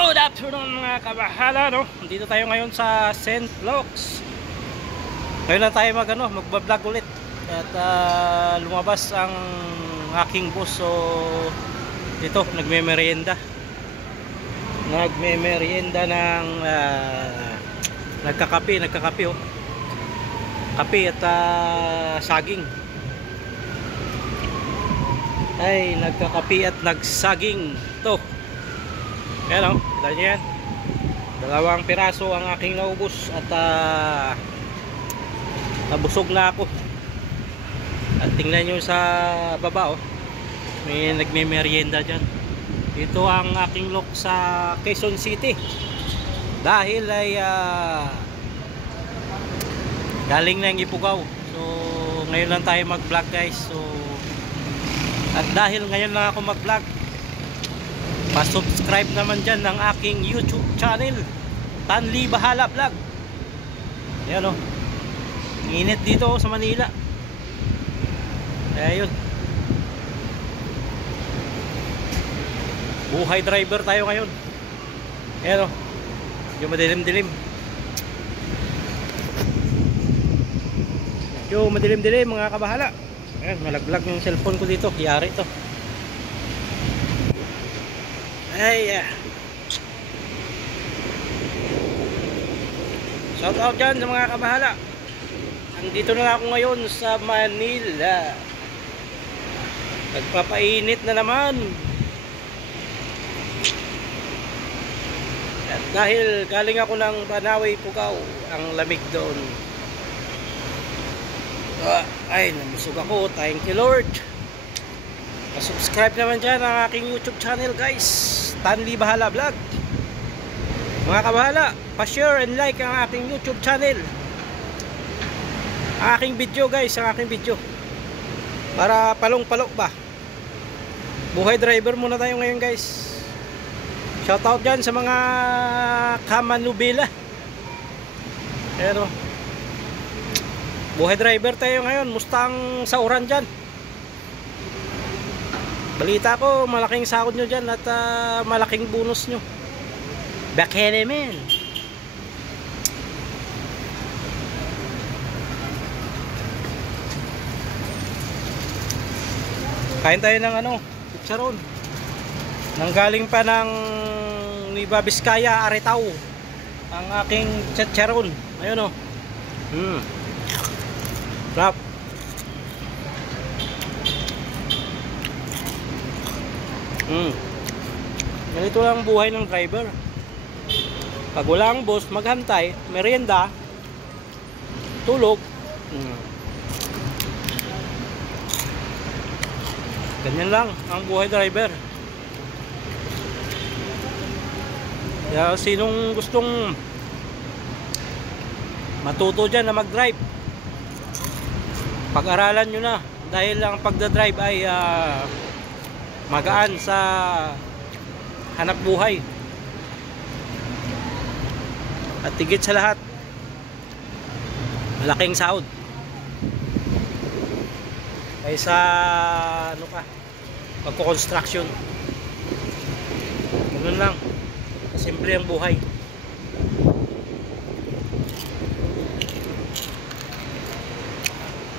Good afternoon mga kabahala, no? Dito tayo ngayon sa St. Luke's. Ngayon lang tayo magbablog ulit. At lumabas ang aking boss. So dito, nagme-merienda ng nagkakape oh. Kape at saging. Ay, nagkakape at nagsaging to. Ayan o, kita nyo yan. 2 piraso ang aking naubos. At nabusog na ako. At tingnan nyo sa baba o, may nagme-merienda dyan. Ito ang aking look sa Quezon City. Dahil ay galing na yung Ipugaw. So ngayon lang tayo mag vlog guys. So at dahil ngayon lang ako mag vlog, pa-subscribe naman dyan ng aking YouTube channel, Tanli Bahala Vlog. Ayan o, init dito sa Manila. Kaya yun, buhay driver tayo ngayon. Ayan o, yung madilim-dilim. Yung madilim-dilim mga kabahala. Ayan, malaglag yung cellphone ko dito. Yari to. Ay, shout out dyan sa mga kabahala. Andito na ako ngayon sa Manila. Nagpapainit na naman. At dahil galing ako ng Banawe, Ipugaw, ang lamig doon. Ay, namusog ako. Thank you Lord. Subscribe naman dyan ang aking YouTube channel guys, Tanli Bahala Vlog. Mga kabahala, pa-share and like ang aking YouTube channel, ang aking video guys, ang aking video, para palong-palok ba. Buhay driver muna tayo ngayon guys. Shout out dyan sa mga kamanubila. Pero buhay driver tayo ngayon. Mustang Sauran dyan. Balita ko malaking sahod nyo dyan at malaking bonus nyo. Bakere men. Kain tayo ng chicharon. Nanggaling pa ng Nueva Vizcaya, Aretao, ang aking chicharon. Ayun o. Rap. Ganito lang buhay ng driver. Pag wala ang boss, maghantay, merienda, tulog. Ganyan lang ang buhay driver. Kaya sinong gustong matuto dyan na mag-drive, pag-aralan nyo na. Dahil ang pagdadrive ay magaan sa hanap buhay. At higit sa lahat, malaking sahod kaysa magko-construction. Ganun lang, simple ang buhay.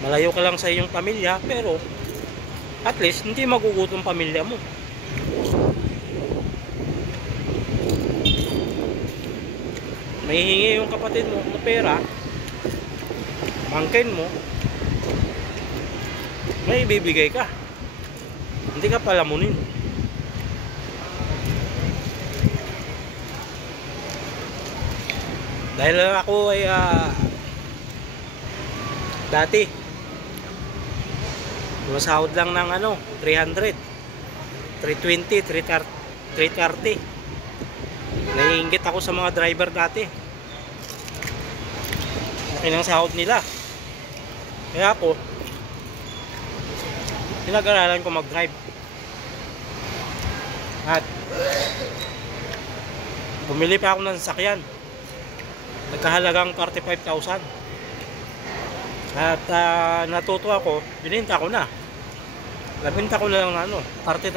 Malayo ka lang sa iyong pamilya, pero at least hindi magugutom pamilya mo. May hingi yung kapatid mo ng pera, mangkin mo, may ibibigay ka. Hindi ka palamunin. Dahil ako ay dati masahod lang ng 300, 320, 330. Naiinggit ako sa mga driver dati. Laki ng sahod nila. Kaya ako, pinag-aralan ko mag-drive. At bumili pa ako ng sasakyan. Nagkahalagang 45,000. At natuto ako, bininta ko na. Nabinta ko lang 30,000.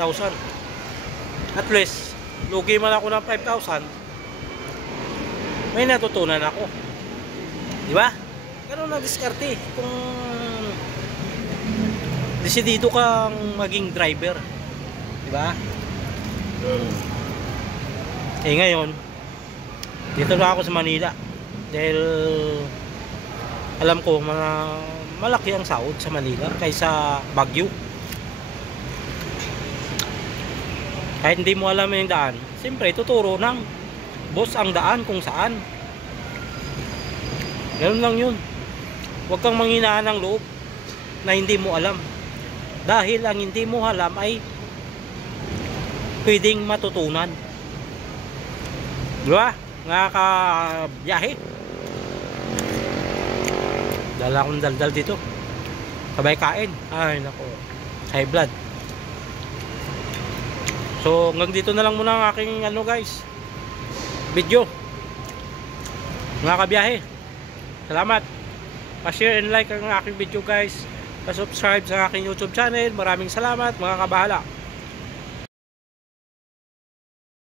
At least lugi man ako ng 5,000, may natutunan ako. Di ba? Ganun na diskarte. Kung desidido kang maging driver. Di ba? Eh ngayon, dito na ako sa Manila. Dahil alam ko malaki ang sahod sa Manila kaysa Baguio. Kahit hindi mo alam yung daan, siyempre tuturo ng boss ang daan kung saan. Ganun lang yun. Huwag kang manghinaan ng loob na hindi mo alam. Dahil ang hindi mo alam ay pwedeng matutunan. Diba? Nga kabiyahe. Dala akong daldal dito. Sabay kain. Ay nako. High blood. So hanggang dito na lang muna ang aking guys, video. Mga kabiyahe, salamat. Pa-share and like ang aking video guys. Pa-subscribe sa aking YouTube channel. Maraming salamat mga kabahala.